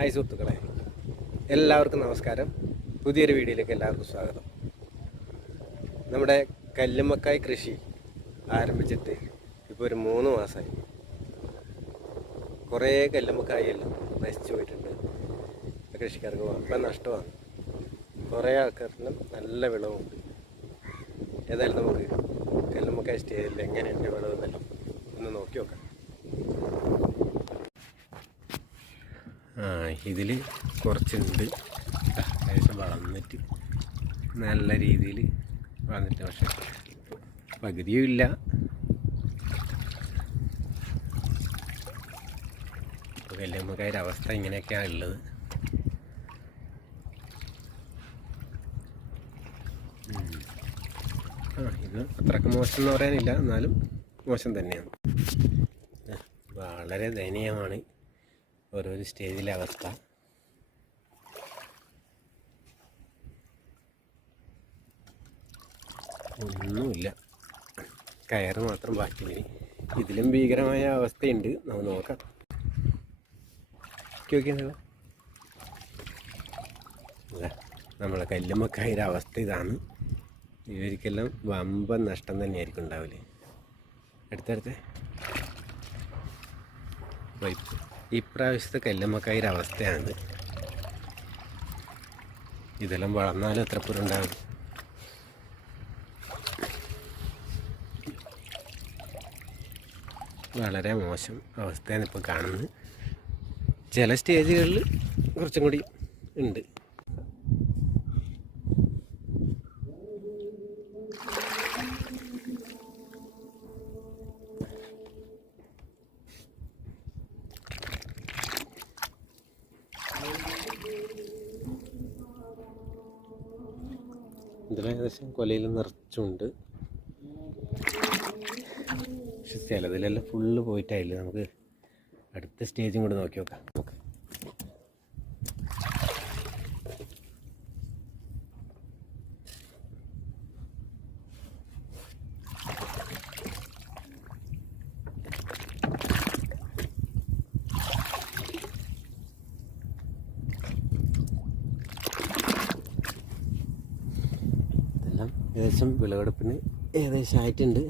Hi സുഹൃത്തുക്കളെ എല്ലാവർക്കും നമസ്കാരം. പുതിയൊരു വീഡിയോയിലേക്ക് എല്ലാവർക്കും സ്വാഗതം. നമ്മുടെ കല്ലുമ്മക്കായ് കൃഷി ആരംഭിച്ചിട്ട് ഇപ്പോൾ ഒരു മൂന്ന് മാസമായി കുറേ കല്ലുമ്മക്കായെല്ലാം നശിച്ചു പോയിട്ടുണ്ട്. കൃഷിക്കാർക്ക് വളരെ നഷ്ടമാണ്. കുറേ ആൾക്കാരിലും നല്ല വിളവുണ്ട് ഏതായാലും നമുക്ക് കല്ലുമ്മക്കായ് സ്റ്റേജിൽ എങ്ങനെയുണ്ട് വിളവെന്നെല്ലാം ഒന്ന് നോക്കി നോക്കാം. ആ ഇതിൽ കുറച്ചുണ്ട്. ഏകദേശം വളർന്നിട്ട് നല്ല രീതിയിൽ വളർന്നിട്ട് പക്ഷെ പകുതിയും ഇല്ല. ഇപ്പോൾ അവസ്ഥ ഇങ്ങനെയൊക്കെയാണ് ഉള്ളത്. ആ ഇത് അത്രയ്ക്ക് മോശം എന്ന് പറയാനില്ല. എന്നാലും മോശം തന്നെയാണ്. വളരെ ദയനീയമാണ്. ഓരോരോ സ്റ്റേജിലെ അവസ്ഥ. ഒന്നുമില്ല. കയറ് മാത്രം ബാക്കി ഇതിലും ഭീകരമായ അവസ്ഥയുണ്ട്. നമുക്ക് നോക്കാം. അല്ല നമ്മളെ കല്ലുമ്മക്കായൊരു അവസ്ഥ ഇതാണ്. ഇവർക്കെല്ലാം വമ്പൻ നഷ്ടം തന്നെയായിരിക്കും ഉണ്ടാവില്ലേ അടുത്തടുത്ത്. വൈപ്പ്. ഇപ്രാവശ്യത്തെ കല്ലമ്മക്കായൊരു അവസ്ഥയാണിത് ഇതെല്ലാം വളർന്നാലും എത്ര പുരുണ്ടാകും. വളരെ മോശം അവസ്ഥയാണ് ഇപ്പോൾ കാണുന്നത്. ചില സ്റ്റേജുകളിൽ കുറച്ചും കൂടി ഉണ്ട്. ഇതിൽ ഏകദേശം കൊലയിൽ നിറച്ചുണ്ട്. പക്ഷെ ചിലതിലെല്ലാം ഫുള്ള് പോയിട്ടായില്ല നമുക്ക് അടുത്ത സ്റ്റേജും കൂടെ നോക്കി നോക്കാം നോക്കാം ഇതെല്ലാം ഏകദേശം വിളവെടുപ്പിന് ഏകദേശം ആയിട്ടുണ്ട്.